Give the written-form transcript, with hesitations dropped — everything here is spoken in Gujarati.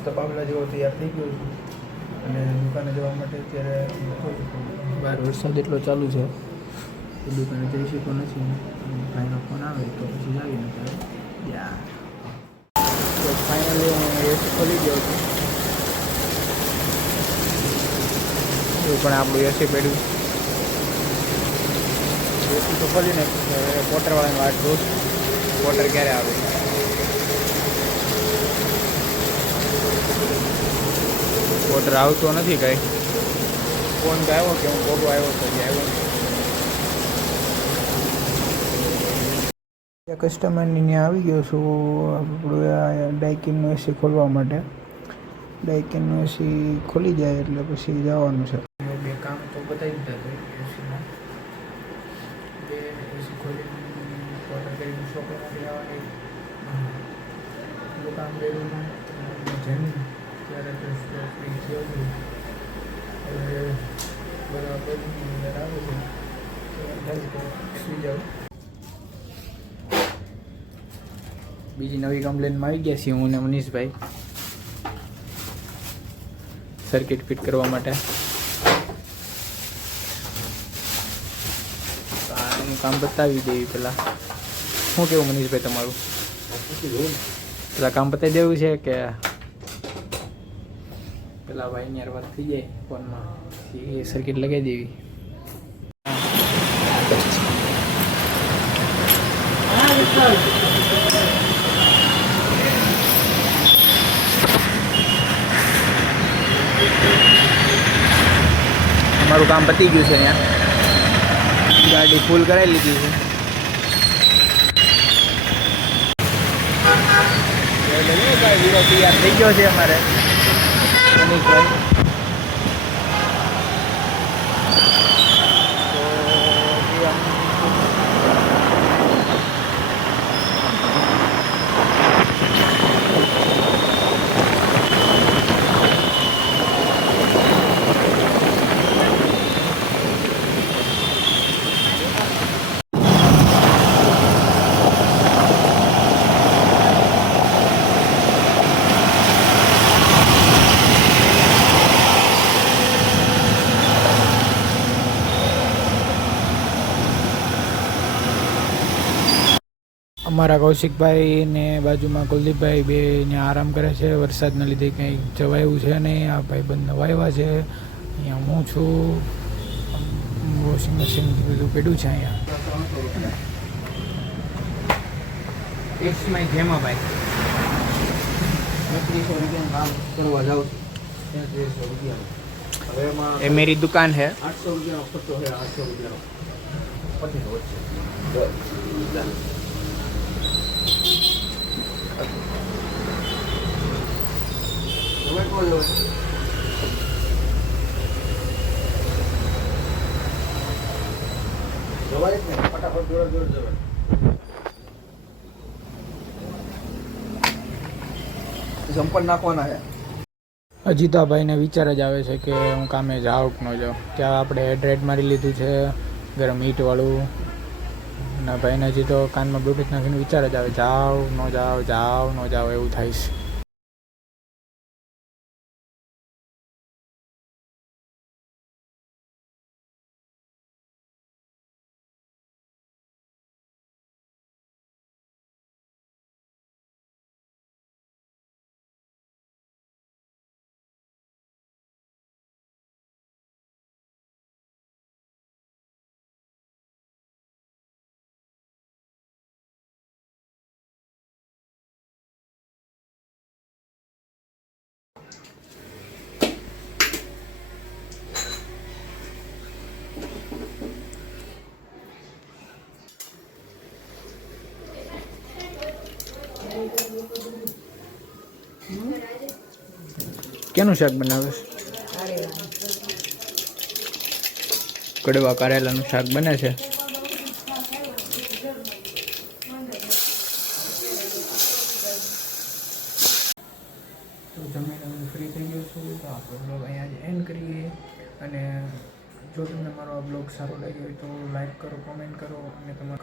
મસ્ત પાવલા જેવો તૈયાર થઈ ગયો છું અને દુકાને જવા માટે અત્યારે બહાર વરસાદ એટલો ચાલુ છે તો દુકાને જઈ શકો નથી. ભાઈનો ફોન આવે તો પછી જાવી નથી. તો ફાઇનલી હું એસી ખોલી ગયો છું. એવું પણ આપણું એસી પડ્યું. એસી તો ખોલી નાખ્યું. હવે વોટરવાળાની વાત જોઉં છું. વોટર ક્યારે આવે? વોટર આવતો નથી કાંઈ. ફોન તો આવ્યો કે હું બોલો આવ્યો તો જે આવ્યો નહીં. કસ્ટમરની ત્યાં આવી ગયો છું આપણું ડાયકિનનું એસી ખોલવા માટે. ડાયકિનનું એસી ખોલી જાય એટલે પછી જવાનું છે. બે કામ તો બતાવી દીધા છે એસીમાં. બે એસી ખોલી વોટર કરીને છોકરામાંથી આવવાની કામ કર્યું જમી ત્યારે તો ફ્રી થયો છું. હવે બરાબર અંદર આવે છે તો સુઈ જાઉં. બીજી નવી કમ્પ્લેનમાં આવી ગયા છીએ હું ને મનીષભાઈ સર્કિટ ફિટ કરવા માટે. આનું કામ બતાવી દેવી પહેલાં. શું કેવું મનીષભાઈ તમારું? પેલા કામ બતાવી દેવું છે કે પેલા ભાઈની યાર વાત થઈ જાય ફોનમાં એ સર્કિટ લગાવી દેવી? અમારું કામ પતી ગયું છે. ત્યાં ગાડી ફૂલ કરાવી લીધી છે. હીરો તૈયાર થઈ ગયો છે અમારે. અમારા કૌશિકભાઈ ને બાજુમાં કુલદીપભાઈ બે ત્યાં આરામ કરે છે. વરસાદના લીધે કંઈ જવાયું છે નહીં. આ ભાઈબંધને વાવ્યા છે. અહીંયા હું છું. વોશિંગ મશીન બધું પડ્યું છે અહીંયા. એક્સમાં જેમાભાઈ 3200 રૂપિયાનું કામ કરવા જાઉં છું. 3300 રૂપિયા. એ મેરી દુકાન है. 800 રૂપિયાનો ખર્ચો છે. 800 રૂપિયાનો 25 સંપન્ન નાખવાના છે. અજીતાભાઈને વિચાર જ આવે છે કે હું કામે જાઉં કે ન જાઉં. ત્યાં આપણે હેડ મારી લીધું છે ગરમ હીટવાળું. ના ભાઈને હજી તો કાનમાં બ્લૂટૂથ નાખીને વિચાર જ આવે જાઓ ન જાઓ જાઓ ન જાઓ એવું થાય છે. કેનું શાક બનાવે છે? કડવા કારેલાનું શાક બને છે. તો જમીને ફ્રી થઈ ગયો છું. તો આપણો બ્લોગ અહીંયા જ એન્ડ કરીએ. અને જો તમને મારો આ બ્લોગ સારો લાગ્યો હોય તો લાઈક કરો, કોમેન્ટ કરો અને તમારો